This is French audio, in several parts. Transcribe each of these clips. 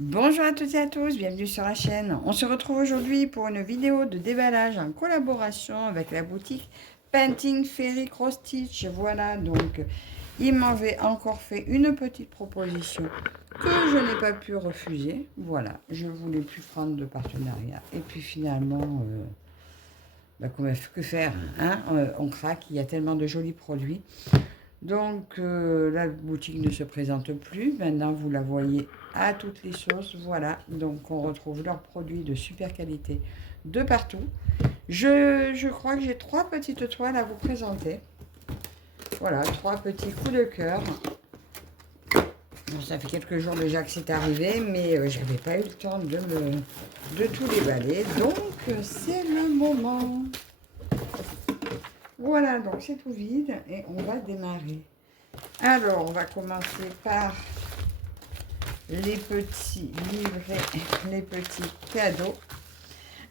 Bonjour à toutes et à tous, bienvenue sur la chaîne. On se retrouve aujourd'hui pour une vidéo de déballage en collaboration avec la boutique Painting Fairy Cross Stitch. Voilà, donc il m'avait encore fait une petite proposition que je n'ai pas pu refuser. Voilà, je ne voulais plus prendre de partenariat. Et puis finalement, que faire hein, on craque, il y a tellement de jolis produits. Donc, la boutique ne se présente plus. Maintenant, vous la voyez à toutes les sauces. Voilà. Donc, on retrouve leurs produits de super qualité de partout. Je crois que j'ai 3 petites toiles à vous présenter. Voilà, 3 petits coups de cœur. Bon, ça fait quelques jours déjà que c'est arrivé, mais j'avais pas eu le temps de tout déballer. Donc, c'est le moment. Voilà, donc c'est tout vide et on va démarrer. Alors, on va commencer par les petits livrets, les petits cadeaux.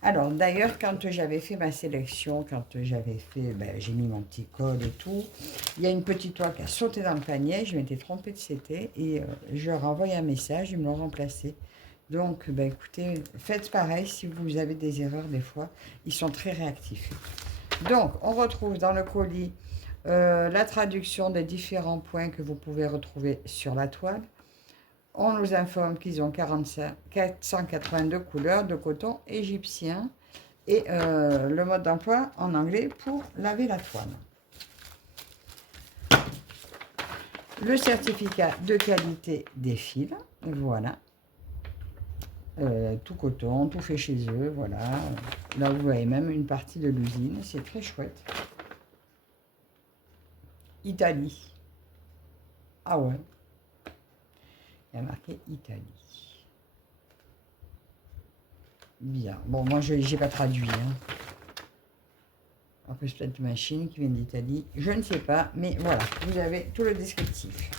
Alors, d'ailleurs, quand j'avais fait ma sélection, quand j'avais fait, j'ai mis mon petit code et tout, il y a une petite toile qui a sauté dans le panier, je m'étais trompée de c'était et je leur ai envoyé un message, ils me l'ont remplacé. Donc, écoutez, faites pareil si vous avez des erreurs des fois, ils sont très réactifs. Donc, on retrouve dans le colis la traduction des différents points que vous pouvez retrouver sur la toile. On nous informe qu'ils ont 482 couleurs de coton égyptien et le mode d'emploi en anglais pour laver la toile. Le certificat de qualité des fils, voilà. Tout coton, tout fait chez eux, voilà. Là, vous voyez même une partie de l'usine, c'est très chouette. Italie. Ah ouais. Il y a marqué Italie. Bien. Bon, moi, je n'ai pas traduit. Hein. Après, c'est peut-être ma Chine qui vient d'Italie. Je ne sais pas. Mais voilà, vous avez tout le descriptif.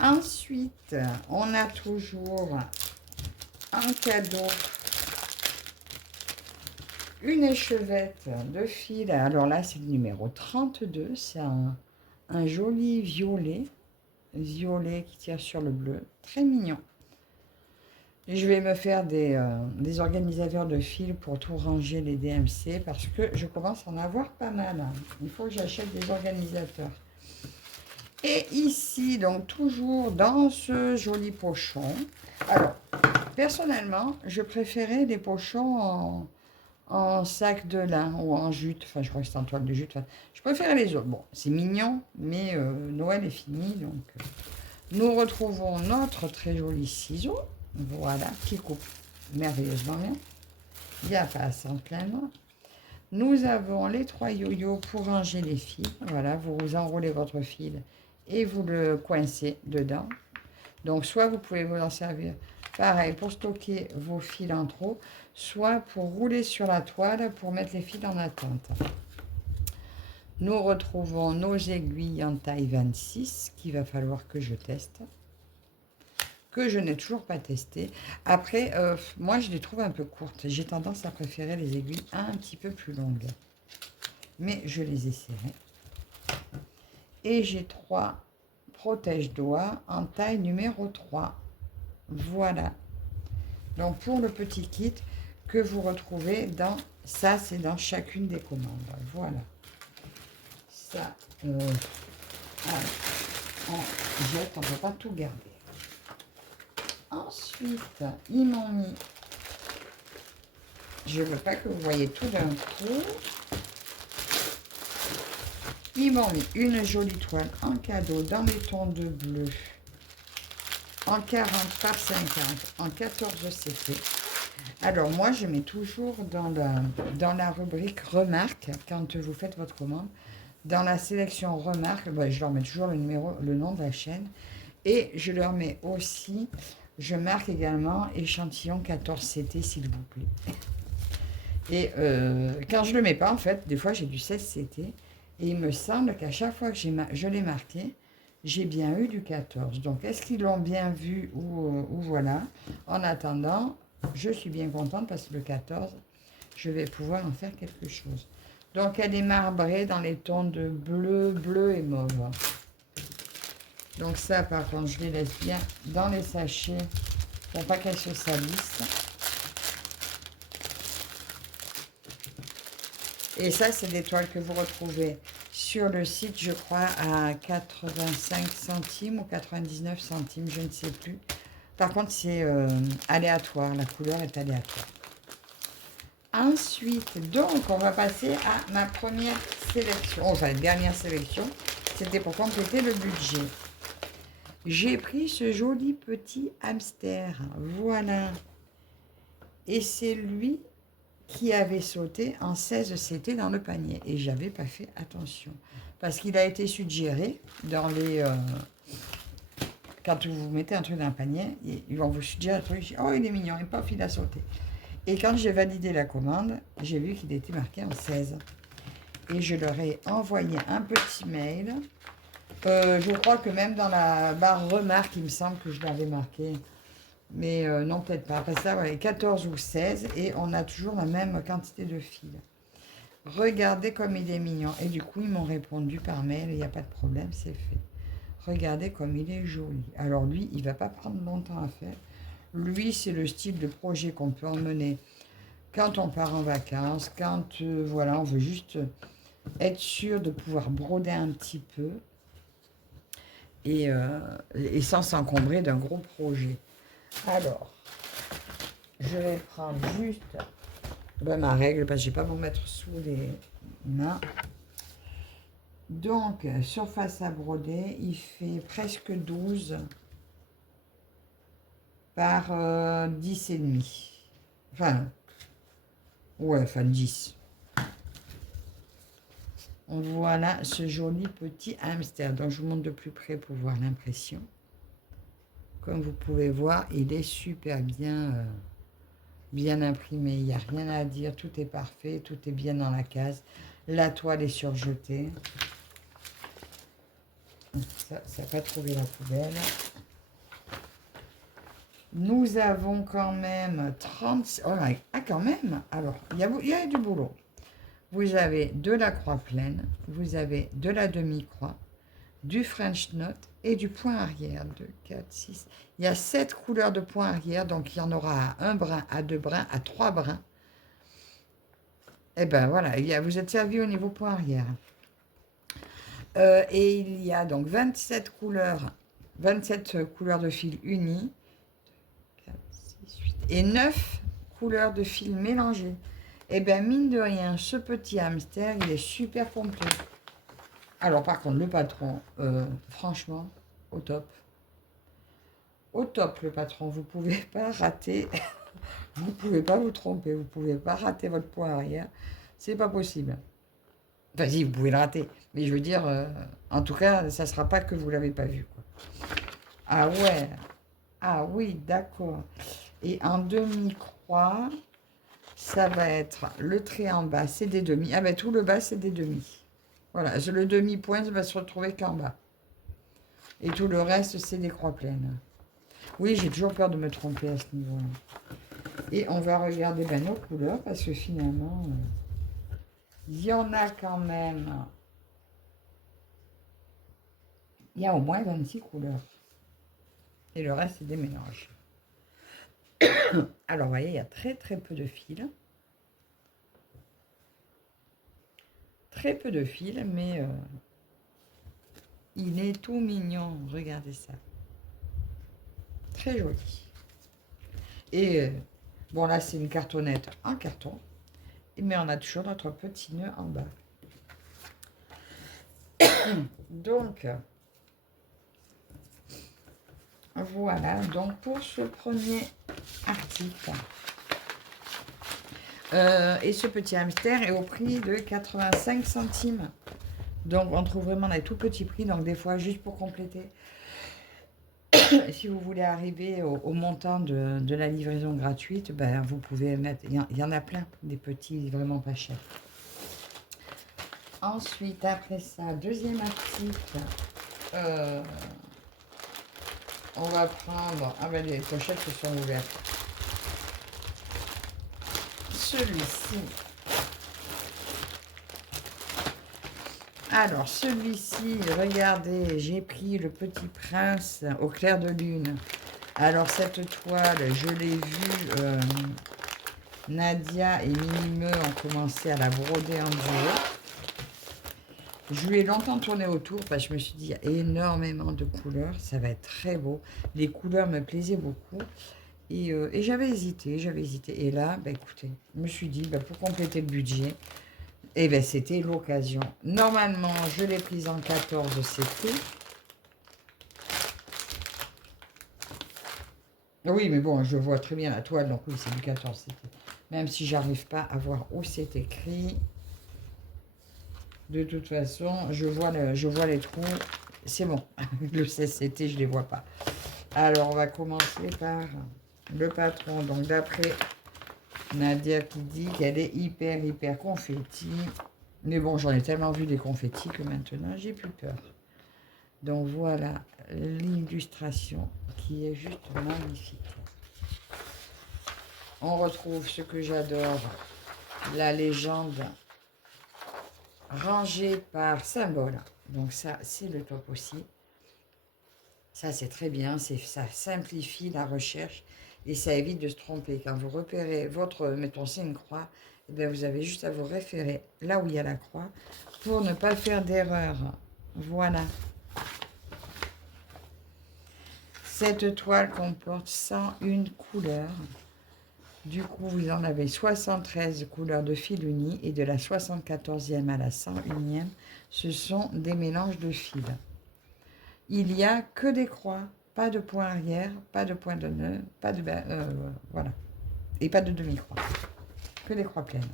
Ensuite, on a toujours un cadeau. Une échevette de fil. Alors là, c'est le numéro 32. C'est un joli violet. Violet qui tire sur le bleu. Très mignon. Je vais me faire des organisateurs de fils pour tout ranger les DMC parce que je commence à en avoir pas mal. Il faut que j'achète des organisateurs. Et ici, donc toujours dans ce joli pochon. Alors, personnellement, je préférais les pochons en sac de lin ou en jute. Enfin, je crois que c'est en toile de jute. Enfin, je préférais les autres. Bon, c'est mignon, mais Noël est fini. Donc, nous retrouvons notre très joli ciseau. Voilà, qui coupe merveilleusement bien. Il n'y a pas à s'en plaindre. Nous avons les 3 yo-yo pour ranger les fils. Voilà, vous enroulez votre fil et vous le coincez dedans. Donc, soit vous pouvez vous en servir pareil pour stocker vos fils en trop, soit pour rouler sur la toile pour mettre les fils en attente. Nous retrouvons nos aiguilles en taille 26 qu'il va falloir que je teste. Que je n'ai toujours pas testé. Après, moi, je les trouve un peu courtes. J'ai tendance à préférer les aiguilles un petit peu plus longues. Mais je les essaierai. Et j'ai 3 protège-doigts en taille numéro 3. Voilà. Donc, pour le petit kit que vous retrouvez dans... Ça, c'est dans chacune des commandes. Voilà. Ça, on jette, on ne peut pas tout garder. Ensuite, ils m'ont mis, je ne veux pas que vous voyez tout d'un coup, ils m'ont mis une jolie toile en cadeau dans les tons de bleu, en 40 par 50, en 14 CT. Alors moi, je mets toujours dans la rubrique remarque, quand vous faites votre commande, dans la sélection remarque, je leur mets toujours le nom de la chaîne, et je leur mets aussi... Je marque également échantillon 14 CT, s'il vous plaît. Et quand je ne le mets pas, en fait, des fois j'ai du 16 CT. Et il me semble qu'à chaque fois que je l'ai marqué, j'ai bien eu du 14. Donc, est-ce qu'ils l'ont bien vu ou voilà. En attendant, je suis bien contente parce que le 14, je vais pouvoir en faire quelque chose. Donc, elle est marbrée dans les tons de bleu, bleu et mauve. Donc ça, par contre, je les laisse bien dans les sachets pour pas qu'elle se salisse. Et ça, c'est des toiles que vous retrouvez sur le site, je crois, à 85 centimes ou 99 centimes, je ne sais plus. Par contre, c'est aléatoire, la couleur est aléatoire. Ensuite, donc, on va passer à ma première sélection. Enfin, dernière sélection. C'était pour compléter le budget. J'ai pris ce joli petit hamster. Voilà. Et c'est lui qui avait sauté en 16 CT dans le panier. Et j'avais pas fait attention. Parce qu'il a été suggéré dans les... quand vous mettez un truc dans un panier, ils vont vous suggérer un truc. Oh, il est mignon. Et paf, il a sauté. Et quand j'ai validé la commande, j'ai vu qu'il était marqué en 16. Et je leur ai envoyé un petit mail. Je crois que même dans la barre remarque, il me semble que je l'avais marqué. Mais non, peut-être pas. Après ça, ouais, 14 ou 16. Et on a toujours la même quantité de fils. Regardez comme il est mignon. Et du coup, ils m'ont répondu par mail. Il n'y a pas de problème, c'est fait. Regardez comme il est joli. Alors lui, il ne va pas prendre longtemps à faire. Lui, c'est le style de projet qu'on peut emmener quand on part en vacances, quand voilà, on veut juste être sûr de pouvoir broder un petit peu et sans s'encombrer d'un gros projet. Alors, je vais prendre juste ma règle parce que je ne vais pas vous mettre sous les mains. Donc, surface à broder, il fait presque 12 par 10 et demi. Enfin, ouais, enfin 10. Voilà ce joli petit hamster. Donc, je vous montre de plus près pour voir l'impression. Comme vous pouvez voir, il est super bien, bien imprimé. Il n'y a rien à dire. Tout est parfait. Tout est bien dans la case. La toile est surjetée. Ça n'a pas trouvé la poubelle. Nous avons quand même 30... Oh là, ah, quand même. Alors, il y a du boulot. Vous avez de la croix pleine. Vous avez de la demi-croix. Du French Knot et du point arrière. 2, 4, 6. Il y a 7 couleurs de point arrière. Donc, il y en aura à 1 brin, à 2 brins, à 3 brins. Et ben voilà, vous êtes servi au niveau point arrière. Et il y a donc 27 couleurs de fil unis. 4, 6, 8, et 9 couleurs de fil mélangées. Et bien, mine de rien, ce petit hamster, il est super complet. Alors, par contre, le patron, franchement, au top. Au top, le patron. Vous ne pouvez pas rater. Vous ne pouvez pas vous tromper. Vous ne pouvez pas rater votre point arrière. C'est pas possible. Enfin, si, vous pouvez le rater. Mais je veux dire, en tout cas, ça ne sera pas que vous ne l'avez pas vu, quoi. Ah ouais. Ah oui, d'accord. Et en demi-croix, ça va être le trait en bas, c'est des demi. Ah ben tout le bas, c'est des demi. Voilà, le demi-point va se retrouver qu'en bas. Et tout le reste, c'est des croix pleines. Oui, j'ai toujours peur de me tromper à ce niveau-là. Et on va regarder nos couleurs, parce que finalement, il y en a quand même... Il y a au moins 26 couleurs. Et le reste, c'est des mélanges. Alors, vous voyez, il y a très très peu de fils. Très peu de fils, mais il est tout mignon. Regardez ça. Très joli. Et bon, là, c'est une cartonnette en carton. Mais on a toujours notre petit nœud en bas. Donc, voilà. Donc, pour ce premier article. Et ce petit hamster est au prix de 85 centimes. Donc, on trouve vraiment des tout petits prix. Donc, des fois, juste pour compléter, si vous voulez arriver au montant de la livraison gratuite, ben, vous pouvez mettre... Il y en a plein, des petits vraiment pas chers. Ensuite, après ça, deuxième article, on va prendre... Ah ben, les pochettes se sont ouvertes. Celui-ci. Alors, celui-ci, regardez, j'ai pris le Petit Prince au clair de lune. Alors, cette toile, je l'ai vue, Nadia et Minimeux ont commencé à la broder en duo. Je lui ai longtemps tourné autour parce que je me suis dit, il y a énormément de couleurs, ça va être très beau. Les couleurs me plaisaient beaucoup. Et j'avais hésité, j'avais hésité. Et là, bah, écoutez, je me suis dit, bah, pour compléter le budget, et ben c'était l'occasion. Normalement, je l'ai prise en 14, c'était. Oui, mais bon, je vois très bien la toile, donc oui, c'est du 14, c'était. Même si j'arrive pas à voir où c'est écrit. De toute façon, je vois les trous. C'est bon. Le 16, c'était, je les vois pas. Alors, on va commencer par le patron. Donc, d'après Nadia qui dit qu'elle est hyper confetti. Mais bon, j'en ai tellement vu des confettis que maintenant, j'ai plus peur. Donc, voilà l'illustration qui est juste magnifique. On retrouve ce que j'adore, la légende rangée par symbole. Donc ça, c'est le top aussi. Ça, c'est très bien. Ça simplifie la recherche et ça évite de se tromper. Quand vous repérez votre, mettons, c'est une croix, eh bien, vous avez juste à vous référer là où il y a la croix pour ne pas faire d'erreur. Voilà. Cette toile comporte 101 couleurs. Du coup, vous en avez 73 couleurs de fil uni et de la 74e à la 101e, ce sont des mélanges de fils. Il n'y a que des croix, pas de point arrière, pas de point de nœud, pas de... voilà. Et pas de demi-croix. Que des croix pleines.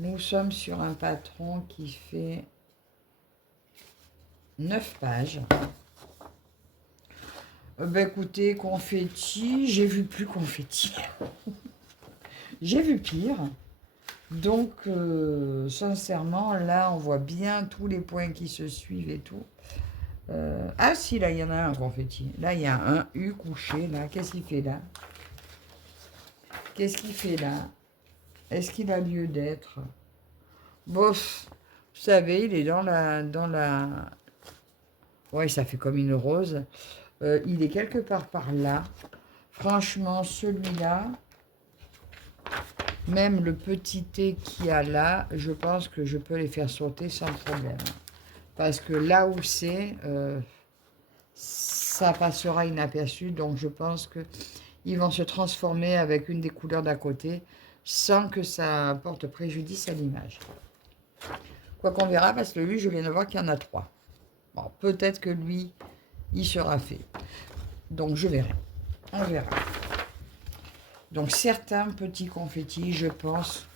Nous sommes sur un patron qui fait 9 pages. Ben écoutez, confetti, j'ai vu plus confetti. J'ai vu pire. Donc, sincèrement, là, on voit bien tous les points qui se suivent et tout. Ah si, là, il y en a un confetti. Là, il y a un U couché, là. Qu'est-ce qu'il fait là? Qu'est-ce qu'il fait là? Est-ce qu'il a lieu d'être? Bof, vous savez, il est dans la... Ouais, ça fait comme une rose. Il est quelque part par là. Franchement, celui-là, même le petit T qu'il y a là, je pense que je peux les faire sauter sans problème. Parce que là où c'est, ça passera inaperçu. Donc je pense qu'ils vont se transformer avec une des couleurs d'à côté sans que ça porte préjudice à l'image. Quoi qu'on verra, parce que lui, je viens de voir qu'il y en a 3. Bon, peut-être que lui, il sera fait. Donc je verrai. On verra. Donc certains petits confettis, je pense,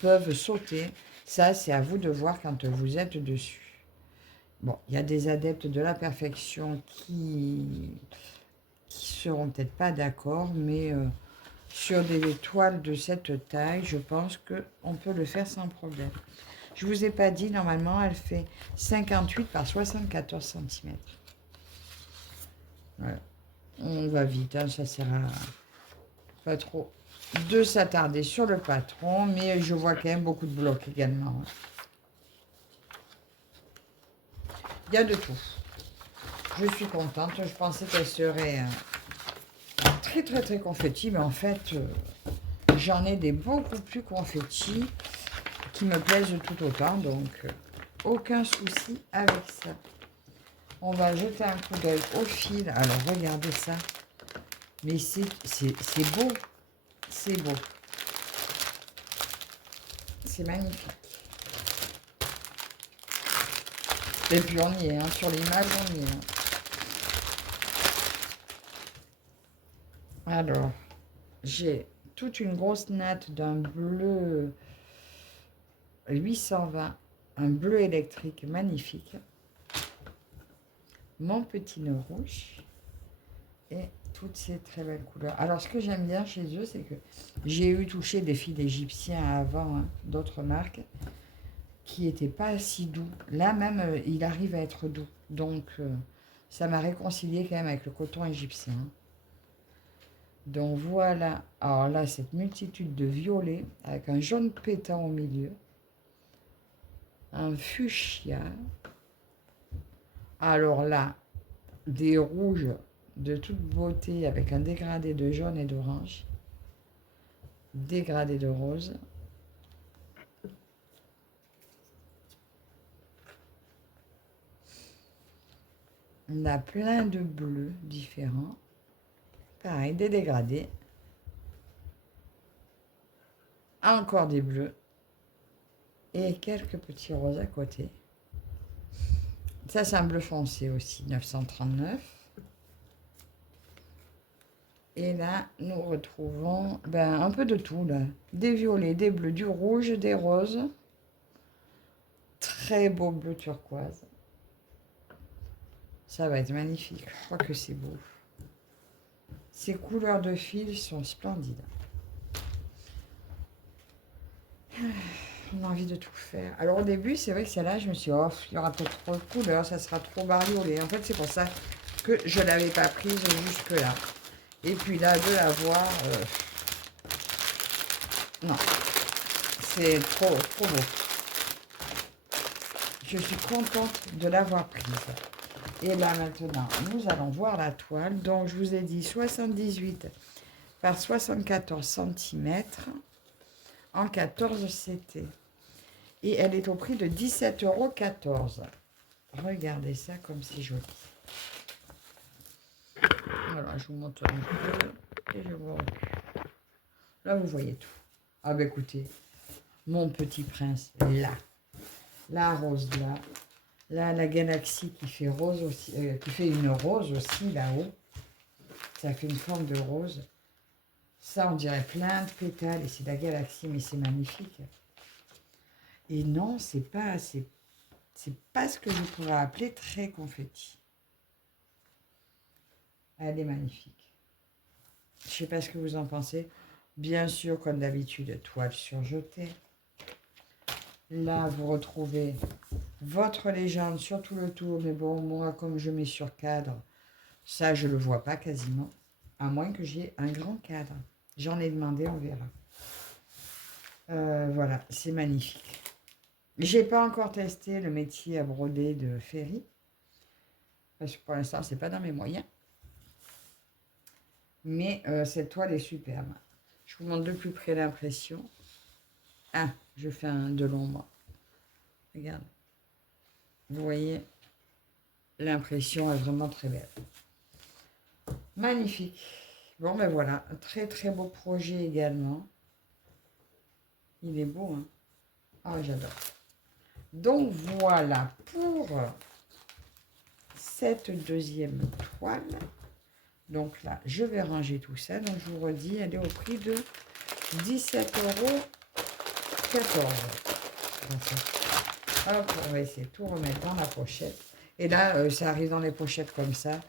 peuvent sauter. Ça, c'est à vous de voir quand vous êtes dessus. Bon, il y a des adeptes de la perfection qui seront peut-être pas d'accord, mais sur des toiles de cette taille, je pense qu'on peut le faire sans problème. Je vous ai pas dit, normalement, elle fait 58 par 74 cm. Voilà. On va vite, hein, ça sert à pas trop de s'attarder sur le patron, mais je vois quand même beaucoup de blocs également. Il y a de tout. Je suis contente. Je pensais qu'elle serait très confetti, mais en fait, j'en ai des beaucoup plus confetti qui me plaisent tout autant, donc aucun souci avec ça. On va jeter un coup d'œil au fil. Alors, regardez ça. Mais c'est beau. C'est beau. C'est magnifique. Et puis on y est, hein. Sur l'image, on y est. Hein. Alors, j'ai toute une grosse natte d'un bleu 820, un bleu électrique magnifique. Mon petit nœud rouge et toutes ces très belles couleurs. Alors, ce que j'aime bien chez eux, c'est que j'ai eu touché des fils égyptiens avant, hein, d'autres marques, qui n'étaient pas si doux. Là même, il arrive à être doux. Donc, ça m'a réconcilié quand même avec le coton égyptien. Donc voilà, alors là, cette multitude de violets avec un jaune pétant au milieu, un fuchsia. Alors là, des rouges de toute beauté avec un dégradé de jaune et d'orange. Dégradé de rose. On a plein de bleus différents. Pareil, des dégradés. Encore des bleus. Et quelques petits roses à côté. Ça, c'est un bleu foncé aussi, 939. Et là, nous retrouvons un peu de tout, là. Des violets, des bleus, du rouge, des roses. Très beau bleu turquoise. Ça va être magnifique. Je crois que c'est beau. Ces couleurs de fil sont splendides. On a envie de tout faire. Alors au début, c'est vrai que celle-là, je me suis dit, oh, il y aura peut-être trop de couleurs, ça sera trop bariolé. En fait, c'est pour ça que je ne l'avais pas prise jusque-là. Et puis là, de la voir, non, c'est trop beau. Je suis contente de l'avoir prise. Et là, maintenant, nous allons voir la toile. Donc, je vous ai dit 78 par 74 cm en 14 CT. Et elle est au prix de 17,14 €. Regardez ça comme c'est joli. Voilà, je vous montre un peu. Et je vous recule. Là, vous voyez tout. Ah ben écoutez, mon petit prince, là. La rose là. Là, la galaxie qui fait rose aussi, qui fait une rose aussi là-haut. Ça fait une forme de rose. Ça, on dirait plein de pétales et c'est la galaxie, mais c'est magnifique. Et non, c'est pas ce que je pourrais appeler très confetti. Elle est magnifique. Je ne sais pas ce que vous en pensez. Bien sûr, comme d'habitude, toile surjetée. Là, vous retrouvez votre légende sur tout le tour. Mais bon, moi, comme je mets sur cadre, ça, je ne le vois pas quasiment. À moins que j'ai un grand cadre. J'en ai demandé, on verra. Voilà, c'est magnifique. J'ai pas encore testé le métier à broder de Ferry. Parce que pour l'instant, c'est pas dans mes moyens. Mais cette toile est superbe. Je vous montre de plus près l'impression. Ah, je fais de l'ombre. Regarde. Vous voyez, l'impression est vraiment très belle. Magnifique. Bon, ben voilà. Un très, très beau projet également. Il est beau, hein. Ah, j'adore. Donc, voilà pour cette deuxième toile. Donc là, je vais ranger tout ça. Donc, je vous redis, elle est au prix de 17,14 €. Hop, on va essayer de tout remettre dans la pochette. Et là, ça arrive dans les pochettes comme ça.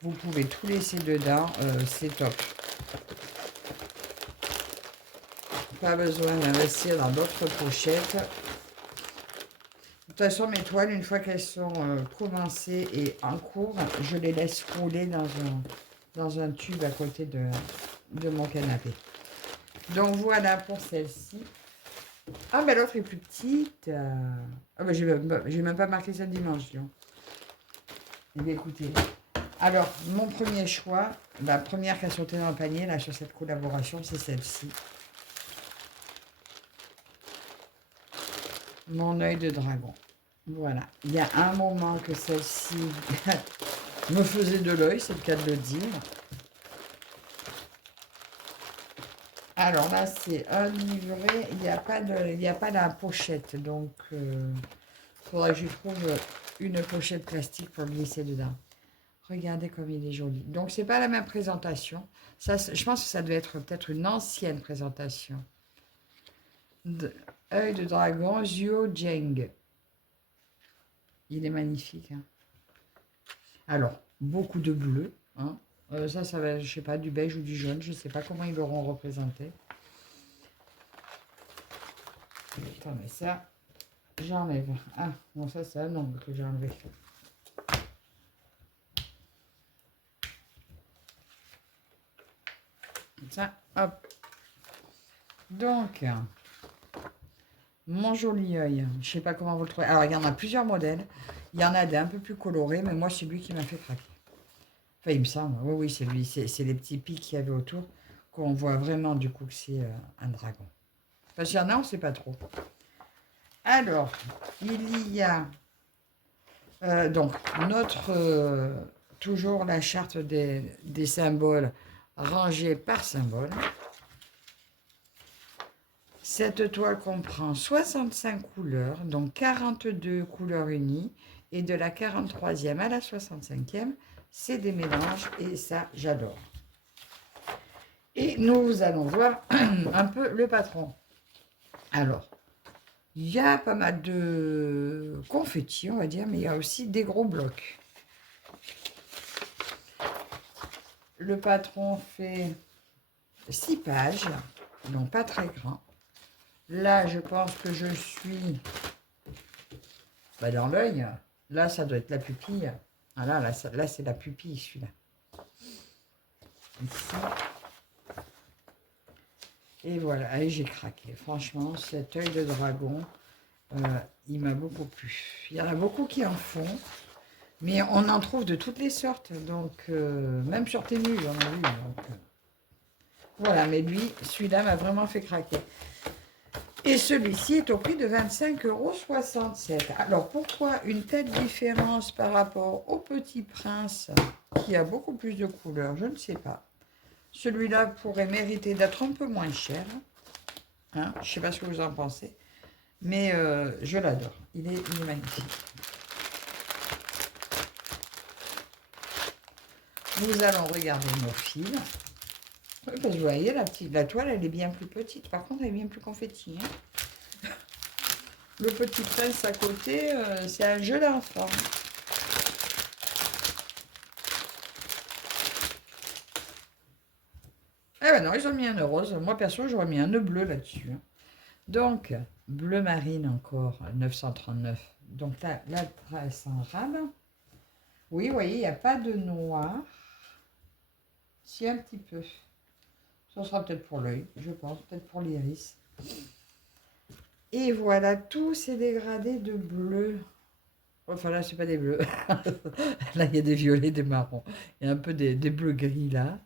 Vous pouvez tout laisser dedans. C'est top. Pas besoin d'investir dans d'autres pochettes. De toute façon, mes toiles, une fois qu'elles sont commencées et en cours, je les laisse rouler dans un tube à côté de mon canapé. Donc voilà pour celle-ci. Ah, mais l'autre est plus petite. Ah, ben, je n'ai même pas marqué sa dimension. Eh bien, écoutez. Alors, mon premier choix, la première qui a sauté dans le panier, là, sur cette collaboration, c'est celle-ci. Mon œil de dragon. Voilà. Il y a un moment que celle-ci me faisait de l'œil, c'est le cas de le dire. Alors là, c'est un livret. Il n'y a pas la pochette. Donc, il faudrait que je trouve une pochette plastique pour glisser dedans. Regardez comme il est joli. Donc, c'est pas la même présentation. Ça, je pense que ça devait être peut-être une ancienne présentation. Œil de dragon, Zhuo Zheng. Il est magnifique. Hein. Alors, beaucoup de bleu. Hein. Ça va, je sais pas, du beige ou du jaune. Je ne sais pas comment ils l'auront représenté. Attendez, ça, j'enlève. Ah, bon, ça, c'est un ongle que j'ai enlevé. Ça, hop. Donc, mon joli œil. Je ne sais pas comment vous le trouvez. Alors, il y en a plusieurs modèles. Il y en a des un peu plus colorés, mais moi, c'est lui qui m'a fait craquer. Enfin, il me semble, oui, oui, c'est lui. C'est les petits pics qu'il y avait autour qu'on voit vraiment du coup que c'est un dragon. Parce qu'il y en a, on ne sait pas trop. Alors, il y a donc notre toujours la charte des symboles rangée par symbole. Cette toile comprend 65 couleurs, donc 42 couleurs unies, et de la 43e à la 65e, c'est des mélanges, et ça, j'adore. Et nous allons voir un peu le patron. Alors, il y a pas mal de confettis, on va dire, mais il y a aussi des gros blocs. Le patron fait 6 pages, donc pas très grand. Là, je pense que je suis dans l'œil. Là, ça doit être la pupille. Ah là c'est la pupille, celui-là. Ici. Et voilà, et j'ai craqué. Franchement, cet œil de dragon, il m'a beaucoup plu. Il y en a beaucoup qui en font, mais on en trouve de toutes les sortes. Donc, même sur Temu, j'en ai vu. Donc, voilà, mais lui, celui-là m'a vraiment fait craquer. Et celui-ci est au prix de 25,67 €. Alors, pourquoi une telle différence par rapport au Petit Prince, qui a beaucoup plus de couleurs? Je ne sais pas. Celui-là pourrait mériter d'être un peu moins cher. Hein, je ne sais pas ce que vous en pensez. Mais je l'adore. Il est magnifique. Nous allons regarder nos fils. Oui, parce que vous voyez, la toile, elle est bien plus petite. Par contre, elle est bien plus confetti. Hein. Le Petit Prince à côté, c'est un jeu d'enfant. Eh ben non, ils ont mis un nœud rose. Moi, perso, j'aurais mis un nœud bleu là-dessus. Hein. Donc, bleu marine encore, 939. Donc là, la trace en rame. Oui, vous voyez, il n'y a pas de noir. Si, un petit peu. Ça sera peut-être pour l'œil, je pense, peut-être pour l'iris. Et voilà, tous ces dégradés de bleu. Enfin là, c'est pas des bleus. Là, il y a des violets, des marrons. Il y a un peu des bleus gris là.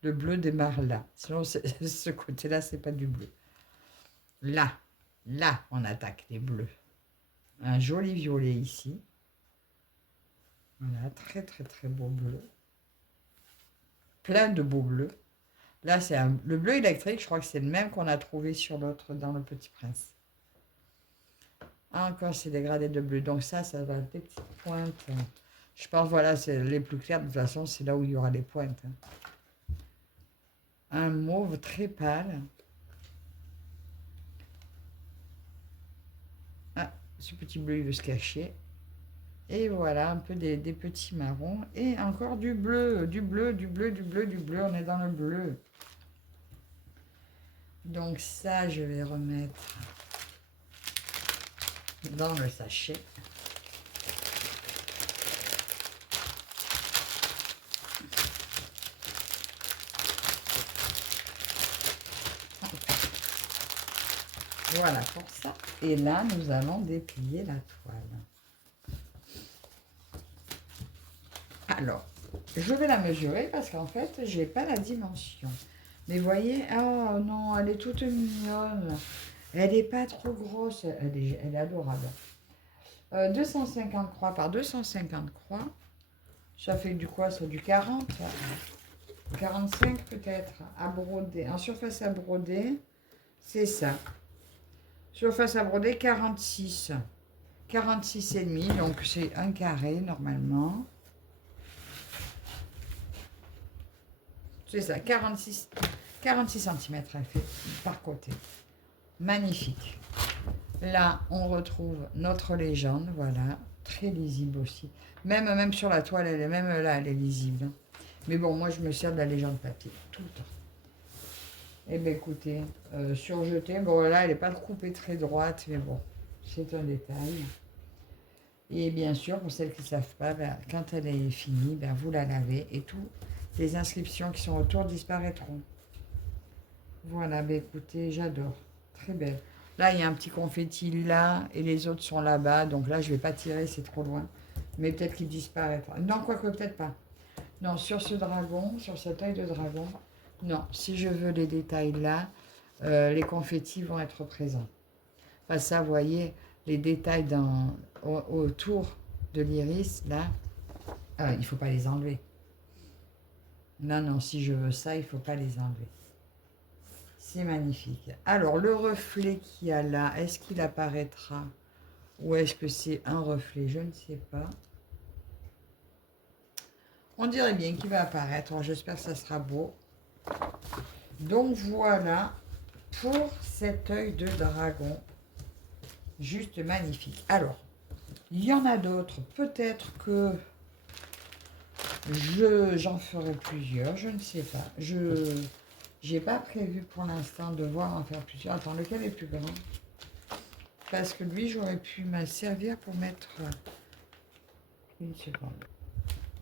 Le bleu démarre là. Sinon, ce côté-là, c'est pas du bleu. Là, on attaque les bleus. Un joli violet ici. Voilà, très très très beau bleu. Plein de beaux bleus. Là, c'est le bleu électrique, je crois que c'est le même qu'on a trouvé sur l'autre dans le Petit Prince. Encore ces dégradés de bleu. Donc ça va être des petites pointes. Je pense, voilà, c'est les plus clairs. De toute façon, c'est là où il y aura les pointes. Un mauve très pâle. Ah, ce petit bleu, il veut se cacher. Et voilà, un peu des petits marrons. Et encore du bleu, du bleu, du bleu, du bleu, du bleu. On est dans le bleu. Donc ça, je vais remettre dans le sachet. Voilà pour ça. Et là, nous allons déplier la toile. Alors, je vais la mesurer parce qu'en fait, j'ai pas la dimension. Mais voyez, oh non, elle est toute mignonne. Elle n'est pas trop grosse. Elle est adorable. 250 croix par 250 croix. Ça fait du quoi? Ça du 40, 45 peut-être, à broder. En surface à broder, c'est ça. Surface à broder, 46. 46 et demi, donc c'est un carré normalement. C'est ça, 46 cm elle fait par côté. Magnifique. Là, on retrouve notre légende, voilà, très lisible aussi. Même sur la toile, même là, elle est lisible. Mais bon, moi, je me sers de la légende papier, tout le temps. Eh bien, écoutez, surjetée, bon, là, elle n'est pas coupée très droite, mais bon, c'est un détail. Et bien sûr, pour celles qui ne savent pas, ben, quand elle est finie, ben, vous la lavez et toutes les inscriptions qui sont autour disparaîtront. Voilà, ben, écoutez, j'adore. Très belle. Là, il y a un petit confetti là et les autres sont là-bas. Donc là, je ne vais pas tirer, c'est trop loin. Mais peut-être qu'il disparaîtra. Non, quoique peut-être pas. Non, sur ce dragon, sur cet œil de dragon, non. Si je veux les détails là, les confettis vont être présents. Enfin, ça, vous voyez, les détails autour de l'iris, là, il ne faut pas les enlever. Non, non, si je veux ça, il ne faut pas les enlever. C'est magnifique. Alors, le reflet qu'il y a là, est-ce qu'il apparaîtra? Ou est-ce que c'est un reflet? Je ne sais pas. On dirait bien qu'il va apparaître. J'espère que ça sera beau. Donc, voilà pour cet œil de dragon. Juste magnifique. Alors, il y en a d'autres. Peut-être que j'en ferai plusieurs. Je ne sais pas. Je n'ai pas prévu pour l'instant de voir en faire plusieurs. Attends, lequel est plus grand? Parce que lui, j'aurais pu m'en servir pour mettre une seconde.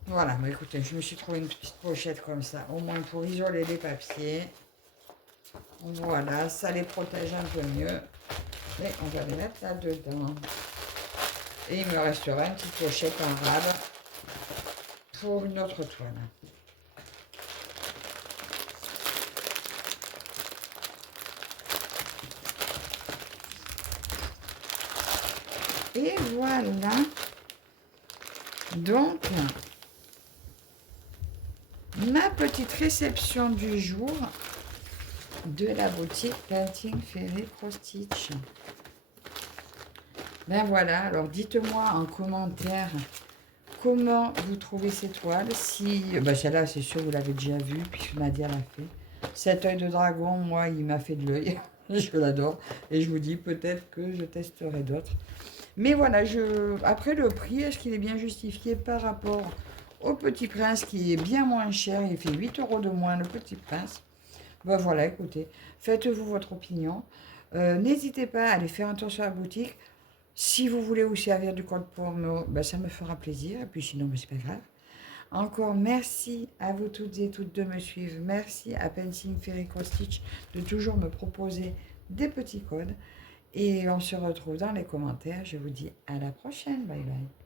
Voilà, mais écoutez, je me suis trouvé une petite pochette comme ça, au moins pour isoler les papiers. Voilà, ça les protège un peu mieux. Et on va les mettre là-dedans. Et il me restera une petite pochette en rade pour une autre toile. Et voilà. Donc, ma petite réception du jour de la boutique Painting Fairy Cross Stitch. Ben voilà, alors dites-moi en commentaire comment vous trouvez ces toiles. Si, ben celle-là, c'est sûr, vous l'avez déjà vue, puisque Nadia l'a fait. Cet œil de dragon, moi, il m'a fait de l'œil. Je l'adore. Et je vous dis peut-être que je testerai d'autres. Mais voilà, après le prix, est-ce qu'il est bien justifié par rapport au Petit Prince qui est bien moins cher? Il fait 8 € de moins, le Petit Prince. Ben voilà, écoutez, faites-vous votre opinion. N'hésitez pas à aller faire un tour sur la boutique. Si vous voulez vous servir du code promo, ben ça me fera plaisir. Et puis sinon, ben c'est pas grave. Encore merci à vous toutes et toutes de me suivre. Merci à Painting Fairy Cross Stitch de toujours me proposer des petits codes. Et on se retrouve dans les commentaires. Je vous dis à la prochaine. Bye bye.